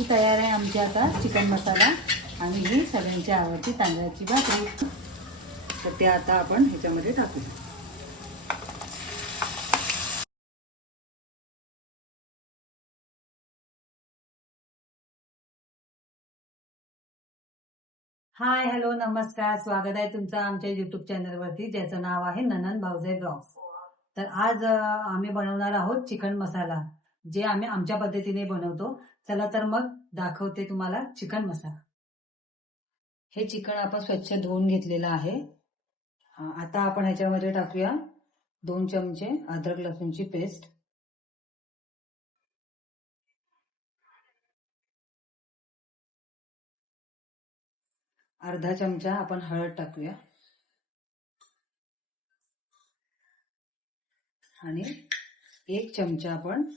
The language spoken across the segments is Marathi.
ही तयार आहे आमची आता चिकन मसाला आणि ही सगळ्यांची आवडती तांदळाची भाकरी. तर ते आता आपण ह्याच्यामध्ये टाकू. हाय, हॅलो, नमस्कार. स्वागत आहे तुमचं आमच्या युट्यूब चॅनलवरती, ज्याचं नाव आहे ननंद भाऊजाई ब्लॉग्स. तर आज आम्ही बनवणार आहोत चिकन मसाला, जे आम्ही आमच्या पद्धतीने बनवतो. चला तर मग दाखवते तुम्हाला चिकन मसाला. हे चिकन आपण स्वच्छ धुवून घेतलेलं आहे. आता आपण ह्याच्यामध्ये टाकूया 2 चमचे अद्रक लसूणची पेस्ट, अर्धा चमचा आपण हळद टाकूया आणि 1 चमचा आपण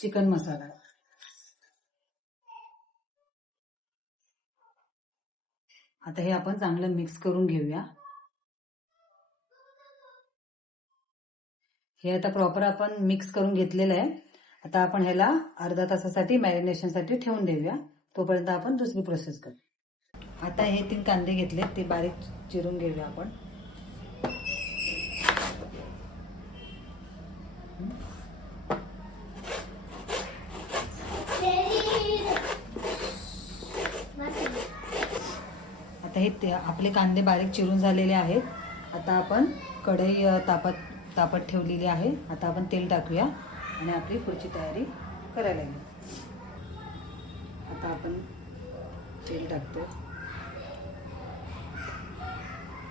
चिकन मसाला. आता हे आपण चांगलं मिक्स करून घेऊया. हे आता प्रॉपर आपण मिक्स करून घेतलेलं आहे. आता आपण ह्याला अर्धा तासासाठी मॅरिनेशनसाठी ठेवून देऊया. तोपर्यंत आपण दुसरी प्रोसेस करू. आता हे 3 कांदे घेतले, ते बारीक चिरून घेऊया आपण. आता हे आपले कांदे बारीक चिरून झालेले आहेत. आता आपण कढई तापत ठेवलेली आहे. आता आपण तेल टाकूया आणि आपली पुढची तयारी करायला लागेल. आता आपण तेल टाकतो.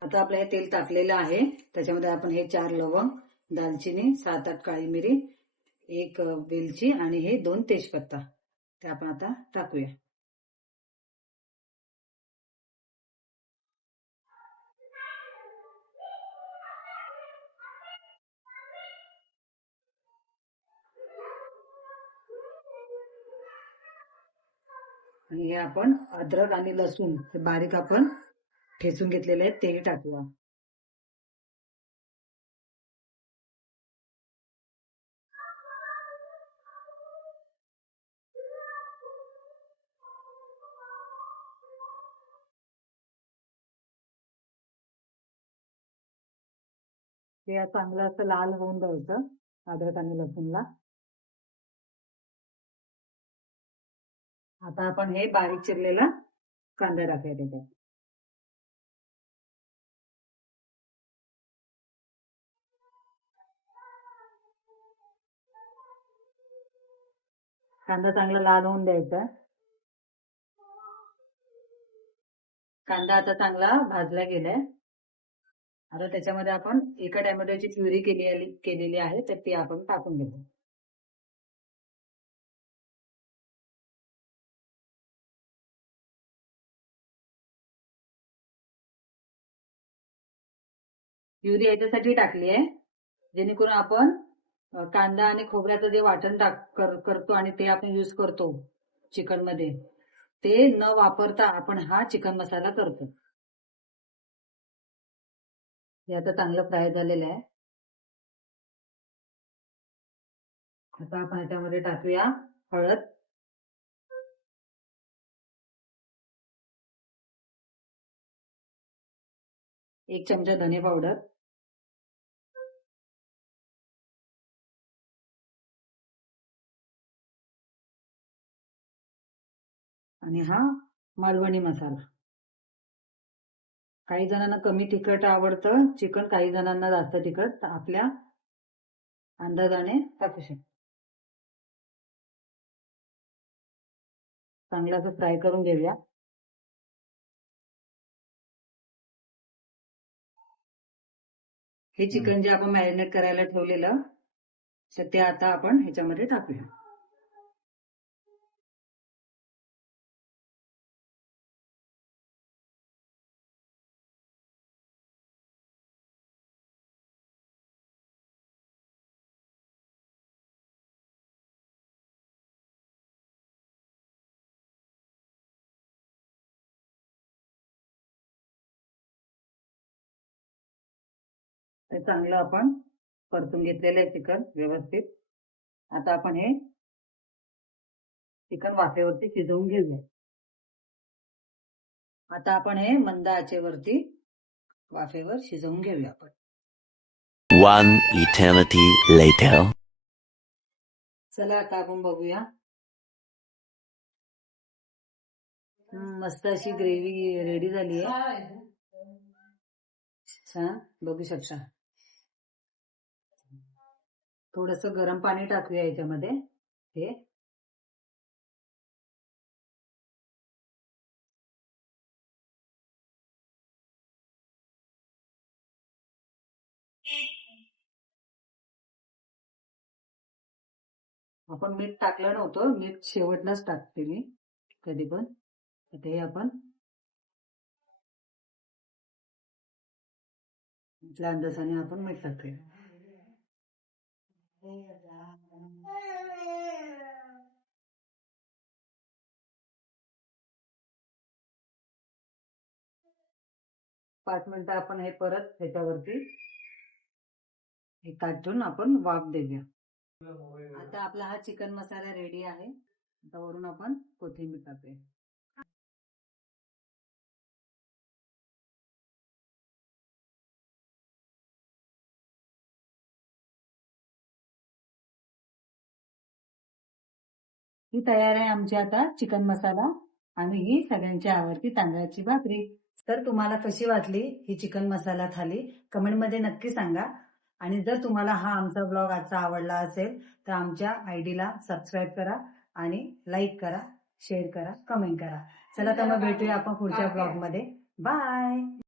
आता आपलं हे तेल तापलेलं आहे. त्याच्यामध्ये आपण हे 4 लवंग, दालचिनी, 7-8 काळी मिरी, 1 वेलची आणि हे 2 तेजपत्ता ते आपण आता टाकूया. आणि हे आपण अद्रक आणि लसूण हे बारीक आपण ठेचून घेतलेले आहेत, तेही टाकूया. हे चांगलं असं लाल होऊन द्यायचं अद्रक आणि लसूणला. आता आपण हे बारीक चिरलेला कांदा टाकायचा त्याच्यात. कांदा चांगला लाल होऊन द्यायचा. कांदा आता चांगला भाजला गेलाय. आता त्याच्यामध्ये आपण एका टॅमॅटोची प्युरी केलेली आहे, तर ती आपण टाकून घेतो. प्युरी याच्यासाठी टाकली आहे जेणेकरून आपण कांदा आणि खोबऱ्याचं जे वाटण करतो आणि ते आपण यूज करतो चिकन मध्ये, ते न वापरता आपण हा चिकन मसाला करतो. हे आता चांगलं फ्राय झालेलं आहे. आता आपण ह्याच्यामध्ये टाकूया हळद, 1 चमचा धने पावडर, आणि हा मालवणी मसाला. काही जणांना कमी तिखट आवडतं चिकन, काही जणांना जास्त तिखट, आपल्या अंदाजाने टाकू शकतो. चांगलं असं फ्राय करून घेऊया. हे चिकन जे आपण मॅरिनेट करायला ठेवलेलं, तर ते आता आपण ह्याच्यामध्ये टाकूया. ते चांगलं आपण परतून घेतलेलं आहे चिकन व्यवस्थित. आता आपण हे चिकन वाफेवरती शिजवून घेऊया. आता आपण हे मंद आचेवरती वाफेवर शिजवून घेऊया आपण. One eternity later. चला आता आपण बघूया. मस्त अशी ग्रेव्ही रेडी झाली आहे. छान बघू शकता. थोडस गरम पाणी टाकूया याच्यामध्ये. हे आपण मीठ टाकलं नव्हतं, मीठ शेवटलाच टाकते मी कधी पण. आता हे आपण आपल्या अंदाजाने आपण मीठ टाकूया. पाच मिनिटं आपण हे परत ह्याच्यावरती हे काढून आपण वाफ देऊया. आता आपला हा चिकन मसाला रेडी आहे. आता वरून आपण कोथिंबीर टाकूया. ही तयार आहे आमची आता चिकन मसाला आणि ही सगळ्यांची आवडती तांदळाची भाकरी. तर तुम्हाला कशी वाटली ही चिकन मसाला थाली कमेंटमध्ये नक्की सांगा. आणि जर तुम्हाला हा आमचा ब्लॉग आजचा आवडला असेल तर आमच्या आयडीला सबस्क्राईब करा आणि लाईक करा, शेअर करा, कमेंट करा. चला तर मग भेटूया आपण पुढच्या ब्लॉगमध्ये. बाय.